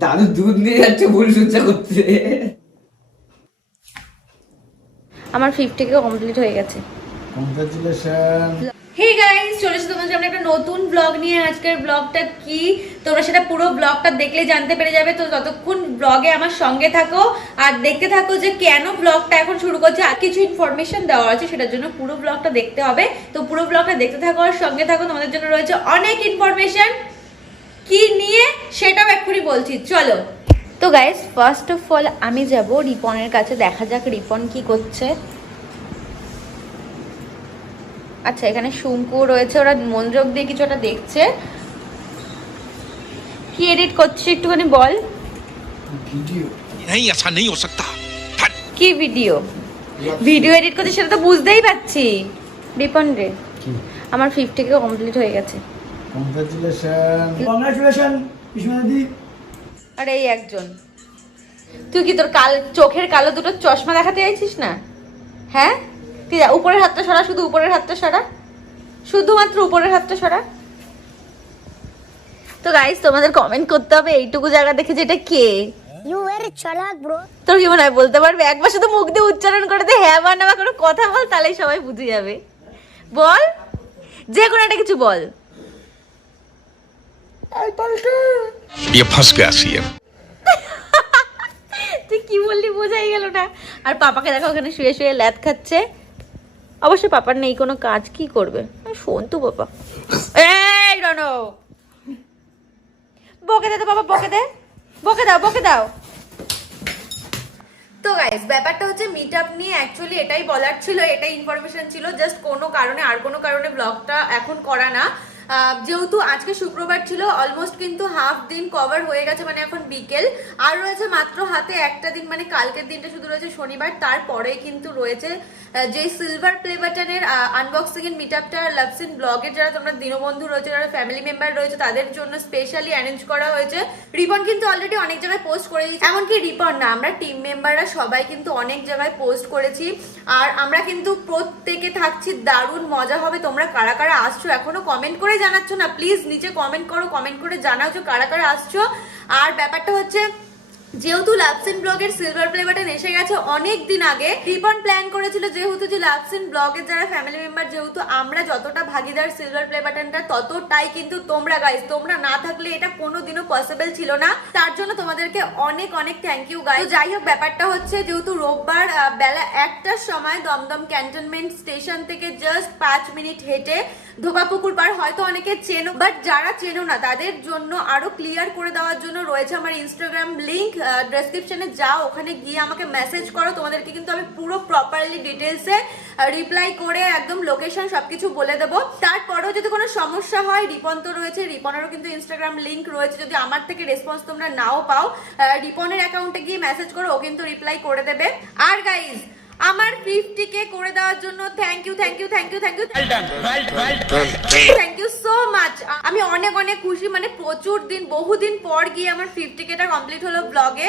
দাদু দুধ নিয়ে যাচ্ছে ভুল সজ্জা করতে। আমার 50K কমপ্লিট হয়ে গেছে। কংগ্রাচুলেশন। হে গাইস, চলে এসেছি তোমাদের সামনে একটা নতুন ব্লগ নিয়ে। আজকের ব্লগটা কি তোমরা সেটা পুরো ব্লগটা দেখলে জানতে পেরে যাবে। তো ততক্ষণ ব্লগে আমার সঙ্গে থাকো আর দেখতে থাকো যে কেন ব্লগটা এখন শুরু করছে। আর কিছু ইনফরমেশন দেওয়া আছে, সেটার জন্য পুরো ব্লগটা দেখতে হবে। তো পুরো ব্লগটা দেখতে থাকো আর সঙ্গে থাকো, তোমাদের জন্য রয়েছে অনেক ইনফরমেশন। কি নিয়ে সেটাও এক্ষুনি বলছি, চলো। তো গাইস, ফার্স্ট অফ অল আমি যাব রিপনের কাছে, দেখা যাক রিপন কি করছে। আচ্ছা, এখানে শুঙ্কু রয়েছে, ওরা মনোযোগ দিয়ে কিছু একটা দেখছে। কি এডিট করছিস একটুখানি বল। ভিডিও नहीं ऐसा नहीं हो सकता। কি ভিডিও? ভিডিও এডিট করছিস সেটা তো বুঝতেই পারছি। রিপন রে, আমার 50K কমপ্লিট হয়ে গেছে। কংগ্রাচুলেশন। কংগ্রাচুলেশন কৃষ্ণাদি। আর এই একজন, তুই কি তোর চোখের কালো দুটো চশমা দেখাতে চাইছিস না? হ্যাঁ, তুই উপরের হাতটা সরা, শুধু উপরের হাতটা সরা, শুধুমাত্র উপরের হাতটা সরা। তো গাইস, তোমাদের কমেন্ট করতে হবে এইটুকু জায়গা দেখে যে এটা কে। You very chalak, bro. তোর কি মনে হয় বলতে পারবে? একবার শুধু মুখ দিয়ে উচ্চারণ করে দে, হ্যাঁ বা না বা কোনো কথা বল, তাহলেই সবাই বুঝে যাবে। বল, যে কোনো একটা কিছু বল। ये फंस गया सीएम। তুই কি বললি বোঝাই গেল না। আর পাপাকে দেখো ওখানে শুয়ে শুয়ে ল্যাদ খাচ্ছে। অবশ্য পাপার নেই কোনো কাজ, কি করবে? শোন তো পাপা। এই রনো, বকে দে তো বাবা, বকে দে, বকে দাও, বকে দাও। তো গাইস, ব্যাপারটা হচ্ছে মিট আপ নিয়ে অ্যাকচুয়ালি এটাই বলার ছিল, এটাই ইনফরমেশন ছিল। জাস্ট কোনো কারণে আর কোনো কারণে ব্লগটা এখন করা না। যেহেতু আজকে শুক্রবার ছিল, অলমোস্ট কিন্তু হাফ দিন কভার হয়ে গেছে, মানে এখন বিকেল। আর রয়েছে মাত্র হাতে একটা দিন, মানে কালকের দিনটা শুধু রয়েছে শনিবার। তারপরে কিন্তু রয়েছে যে সিলভার প্লে বাটনের আনবক্সিং এর মিট আপটা লাভসিন ব্লগের যারা তোমরা দীনবন্ধু রয়েছে, যারা ফ্যামিলি মেম্বার রয়েছে, তাদের জন্য স্পেশালি অ্যারেঞ্জ করা হয়েছে। রিপন কিন্তু অলরেডি অনেক জায়গায় পোস্ট করে দিয়েছে, এমনকি রিপন না, আমরা টিম মেম্বাররা সবাই কিন্তু অনেক জায়গায় পোস্ট করেছি। আর আমরা কিন্তু প্রত্যেকে থাকছি, দারুণ মজা হবে। তোমরা কারা কারা আসছো এখনো কমেন্ট করে জানাচ্ছ না, প্লিজ নিচে কমেন্ট করো, কমেন্ট করে জানাও যে কারা কারা আসছো। আর ব্যাপারটা হচ্ছে, যেহেতু লাভসিন ব্লগের সিলভার প্লে বাটন এসে গেছে অনেক দিন আগে, রিপন প্ল্যান করেছিল যেহেতু যে লাভসিন ব্লগের যারা ফ্যামিলি মেম্বার, যেহেতু আমরা যতটা ভাগিদার সিলভার প্লে বাটনটা, ততটাই কিন্তু তোমরা গাইস, তোমরা না থাকলে এটা কোনোদিনও পসিবল ছিল না। তার জন্য তোমাদেরকে অনেক অনেক থ্যাংক ইউ গাইস। তো যাই হোক, ব্যাপারটা হচ্ছে যেহেতু রোববার বেলা 1টার সময় দমদম ক্যান্টনমেন্ট স্টেশন থেকে জাস্ট 5 মিনিট হেঁটে ধোবাপুকুর পার, হয়তো অনেকে চেনো, বাট যারা চেনো না তাদের জন্য আরো ক্লিয়ার করে দেওয়ার জন্য রয়েছে আমার ইনস্টাগ্রাম লিংক ডেসক্রিপশনে, যাও ওখানে গিয়ে আমাকে মেসেজ করো। তোমাদেরকে কিন্তু আমি পুরো প্রপারলি ডিটেলসে রিপ্লাই করে একদম লোকেশন সবকিছু বলে দেবো। তারপরেও যদি কোনো সমস্যা হয়, রিপন তো রয়েছে, রিপনেরও কিন্তু ইনস্টাগ্রাম লিংক রয়েছে। যদি আমার থেকে রেসপন্স তোমরা নাও পাও, রিপনের অ্যাকাউন্টে গিয়ে মেসেজ করো, ও কিন্তু রিপ্লাই করে দেবে। আর গাইজ, আমার 50K করে দেওয়ার জন্য thank you, thank you, thank you, thank you, thank you so much. আমি অনেক অনেক খুশি, মানে প্রচুর দিন, বহুদিন পর গিয়ে আমার 50Kটা কমপ্লিট হলো ব্লগে।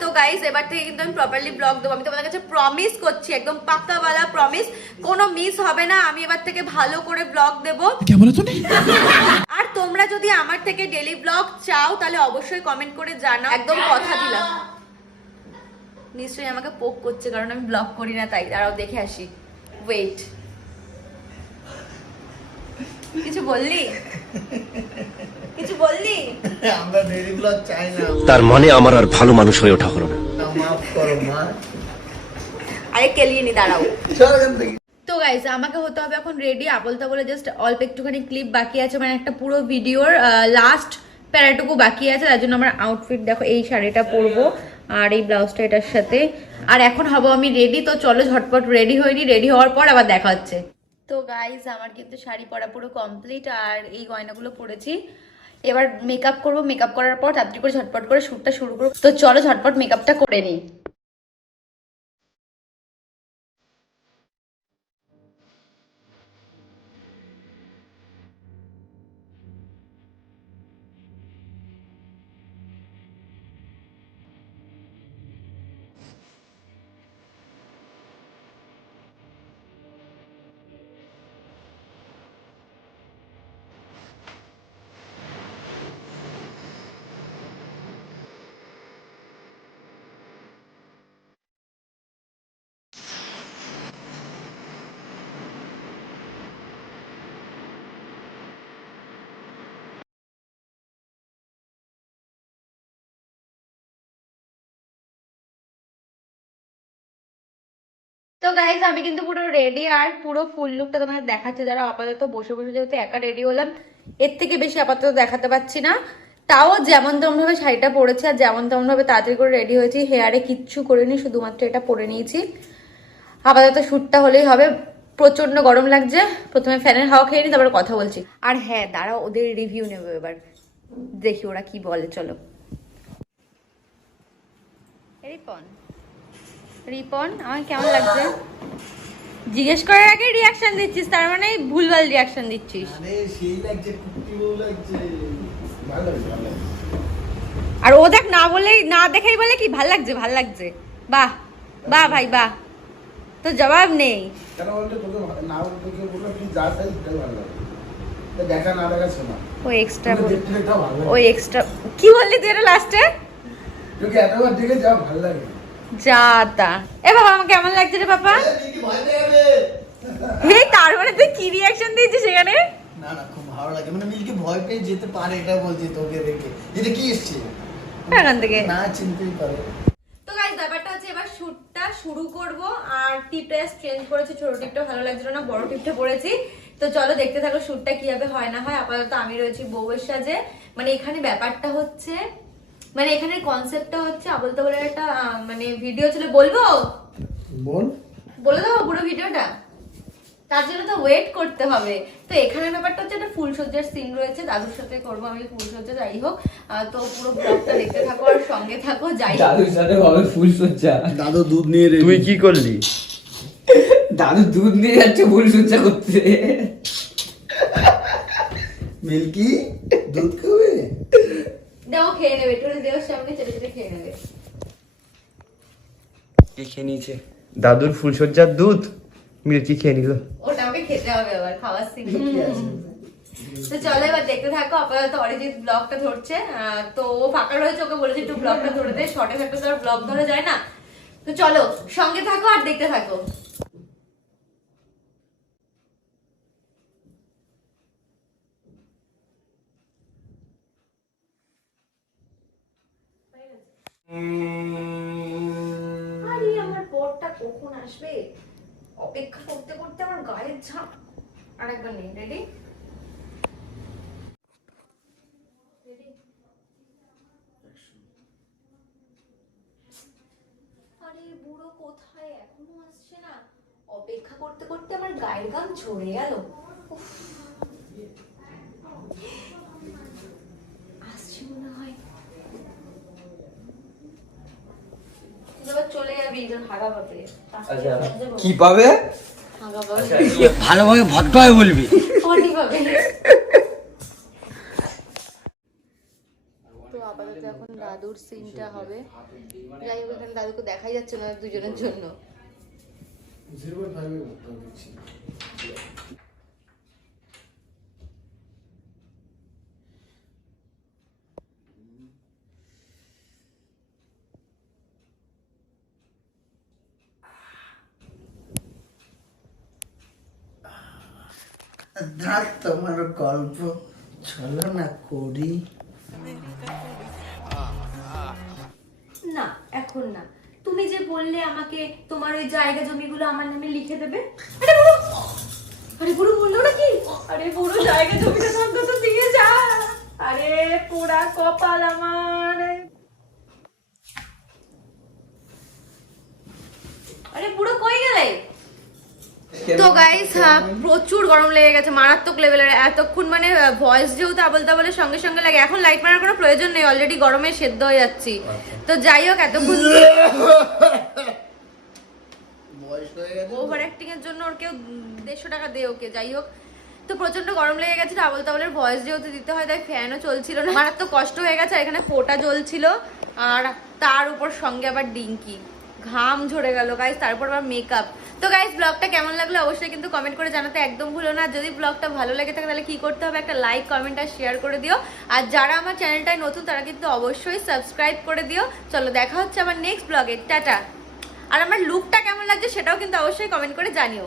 তো গাইস, এবার থেকে কিন্তু আমি প্রপারলি ব্লগ দেবো, আমি তোমাদের কাছে প্রমিস করছি, একদম পাক্কাওয়ালা প্রমিস, কোনো মিস হবে না। আমি এবার থেকে ভালো করে ব্লগ দেবো। আর তোমরা যদি আমার থেকে ডেলি ব্লগ চাও, তাহলে অবশ্যই কমেন্ট করে জানাও, একদম কথা দিলাম। নিশ্চয়ই আমাকে পোক করছে, কারণ আমি ব্লগ করি না, তাই। দাঁড়াও দেখে আসি, ওয়েট। কিছু বললি? কিছু বললি? আমরা ডেইলি ব্লগ চাই না। তার মানে আমার আর ভালো মানুষ হয়ে ওঠা হলো না। মাফ করো মা। আরে কেলিয়ে নি, দাঁড়াও। চল এখান থেকে। তো গাইস, আমাকে হতে হবে এখন রেডি। আবল তাবলে জাস্ট অল্প একটুখানি ক্লিপ বাকি আছে, মানে একটা পুরো ভিডিওর লাস্ট প্যারাটুকু বাকি আছে। তার জন্য আমার আউটফিট দেখো, এই শাড়িটা পরবো আর এই ব্লাউজটা এটার সাথে। আর এখন হব আমি রেডি। তো চলো ঝটপট রেডি হইনি, রেডি হওয়ার পর আবার দেখা হচ্ছে। তো গাইস, আমার কিন্তু শাড়ি পরা পুরো কমপ্লিট আর এই গয়নাগুলো পরেছি। এবার মেকআপ করবো, মেকআপ করার পর তাড়াতাড়ি করে ঝটপট করে শ্যুটটা শুরু করবো। তো চলো ঝটপট মেকআপটা করে নিই। তো গাইজ আমি কিন্তু পুরো রেডি আর পুরো ফুল লুকটা তোমাদের দেখাচ্ছি। যারা আপাতত বসে বসে যেহেতু একা রেডি হলাম, এর থেকে বেশি আপাতত দেখাতে পারছি না। তাও যেমন তেমন ভাবে শাড়িটা পরেছি আর যেমন তেমন ভাবে তাড়াতাড়ি করে রেডি হয়েছি। হেয়ারে কিচ্ছু করিনি, শুধুমাত্র এটা পরে নিয়েছি। আপাতত শ্যুটটা হলেই হবে। প্রচন্ড গরম লাগছে, প্রথমে ফ্যানের হাওয়া খেয়ে নি, তারপরে কথা বলছি। আর হ্যাঁ, দাঁড়াও, ওদের রিভিউ নেবো এবার, দেখি ওরা কি বলে। চলো। রিপন আমার কেমন লাগছে জিজ্ঞেস করার আগে রিয়াকশন দিচ্ছিস, তার মানে ভুলভাল রিয়াকশন দিচ্ছিস। আরে সেই লাগছে, কুর্তি বউ লাগছে, ভালো ভালো। আর ও দেখ না বলেই, না দেখেই বলে কি ভাল লাগছে, ভাল লাগছে। বাহ বাহ ভাই বাহ, তো জবাব নেই। কেন বলতে তোকে না বলতে বললো তুই যা চাই সেটাই ভালো লাগে, দেখা না দেখা শোনা। ও এক্সট্রা দেখতে ভালো, ওই এক্সট্রা কি বললি তুই এটা লাস্টে? তোকে এতবার দেখে যা ভালো লাগে। যা তা। এ বাবা আমার কেমন লাগছে রে পাপা? এই তার মানে তুই কি রিয়াকশন দিয়েছিস সেখানে? না না, খুব ভালো লাগে, মানে মিলকে ভয় পেয়ে যেতে পারে, এটা বলছি তোকে দেখে। এটা কি এসছে এখান থেকে না চিনতেই পারে। তো গাইস ব্যাপারটা হচ্ছে এবার শুটটা শুরু করব। আর টিপটা চেঞ্জ করেছি, ছোট টিপটা ভালো লাগছিল না, বড় টিপটা পরেছি। তো চলো দেখতে থাকো শুটটা কিভাবে হয় না হয়। আপাতত আমি রয়েছি বউয়ের সাজে। মানে এখানে ব্যাপারটা হচ্ছে, মানে এখানে কনসেপ্টটা হচ্ছে বলতে বলে একটা মানে ভিডিও ছিল, বলবো বলে দেবো পুরো ভিডিওটা, তার জন্য তো ওয়েট করতে হবে। তো এখানে ব্যাপারটা হচ্ছে একটা ফুলসজ্জার সিন রয়েছে, দাদুর সাথে করবো আমি ফুলসজ্জা। যাই হোক, তো পুরো ব্লগটা দেখতে থাকো আর সঙ্গে থাকো। যাই হোক, দাদুর সাথে হবে ফুলসজ্জা। দাদু দুধ নিয়ে তুই কি করলি? দাদু দুধ নিয়ে যাচ্ছে ফুলসজ্জা করতে। মিল্কি দুধ খাবে? দেও খেয়ে নেবে, একটু দেওয়ার সামনে চেটে চেটে খেয়ে নেবে। কি খেয়ে নিয়েছে? দাদুর ফুলসজ্জার দুধ মিল্কি খেয়ে নিল। ওটা আমাকে খেতে হবে আবার, খাওয়ার সিন। তো চলো এবার দেখতে থাকো। আপাতত অরিজিৎ ব্লগটা ধরছে, তো ও ফাঁকা রয়েছে, ওকে বলেছি একটু ব্লগটা ধরে দে, শর্টে থাকতে তো আর ব্লগ ধরা যায় না। তো চলো সঙ্গে থাকো আর দেখতে থাকো। আরে আমার বরটা কখন আসবে, অপেক্ষা করতে করতে আমার গায়ের ঝাঁপ। আরেকবার নেই, রেডি? আরে বুড়ো কোথায়, এখনো আসছে না? অপেক্ষা করতে করতে আমার গায়ের গাম ঝরে গেল। আসছে মনে হয়, চলে যাবি হাগা পাবে। কি পাবে? হাগা পাবে, ভালোভাবে ভদ্রভাবে বলবি। অনেক পাবে। তো আপাতত এখন দাদুর সিনটা হবে। যাই হোক, এখানে দাদুকে দেখাই যাচ্ছে না দুজনের জন্য। রাত তোমার গল্প চলো না করি। না এখন না, তুমি যে বললে আমাকে তোমার ওই জায়গা জমিগুলো আমার নামে লিখে দেবে। আরে বুড়ো বললো নাকি? আরে বুড়ো জায়গা জমিটা তো দিয়ে যা। আরে পোড়া কপাল আমার। আরে বুড়ো কই গেলে? তো গাইস প্রচুর গরম লেগে গেছে, মারাত্মক লেভেলের। এতক্ষণ মানে ভয়েস যেহেতু আবল তাবলের সঙ্গে সঙ্গে লাগে, এখন লাইট মারার কোনো প্রয়োজন নেই, অলরেডি গরমে সেদ্ধ হয়ে যাচ্ছি। তো যাই হোক, এতক্ষণ ওভার অ্যাক্টিং এর জন্য ওর কেউ 150 টাকা দে ওকে। যাই হোক, তো প্রচন্ড গরম লেগে গেছে, আবল তাবলের ভয়েস যেহেতু দিতে হয় তাই ফ্যানও চলছিল না, মারাত্মক কষ্ট হয়ে গেছে। আর এখানে ফোঁটা জ্বলছিল, আর তার উপর সঙ্গে আবার ডিঙ্কি, ঘাম ঝরে গেল গাইস, তারপর আবার মেকআপ। তো গাইস ব্লগটা কেমন লাগলো অবশ্যই কিন্তু কমেন্ট করে জানাতে একদম ভুলো না। যদি ব্লগটা ভালো লাগে থাকে তাহলে কি করতে হবে, একটা লাইক কমেন্ট আর শেয়ার করে দিও। আর যারা আমার চ্যানেলটায় নতুন তারা কিন্তু অবশ্যই সাবস্ক্রাইব করে দিও। চলো দেখা হচ্ছে আমার নেক্সট ব্লগে, টাটা। আর আমার লুকটা কেমন লাগছে সেটাও কিন্তু অবশ্যই কমেন্ট করে জানিও।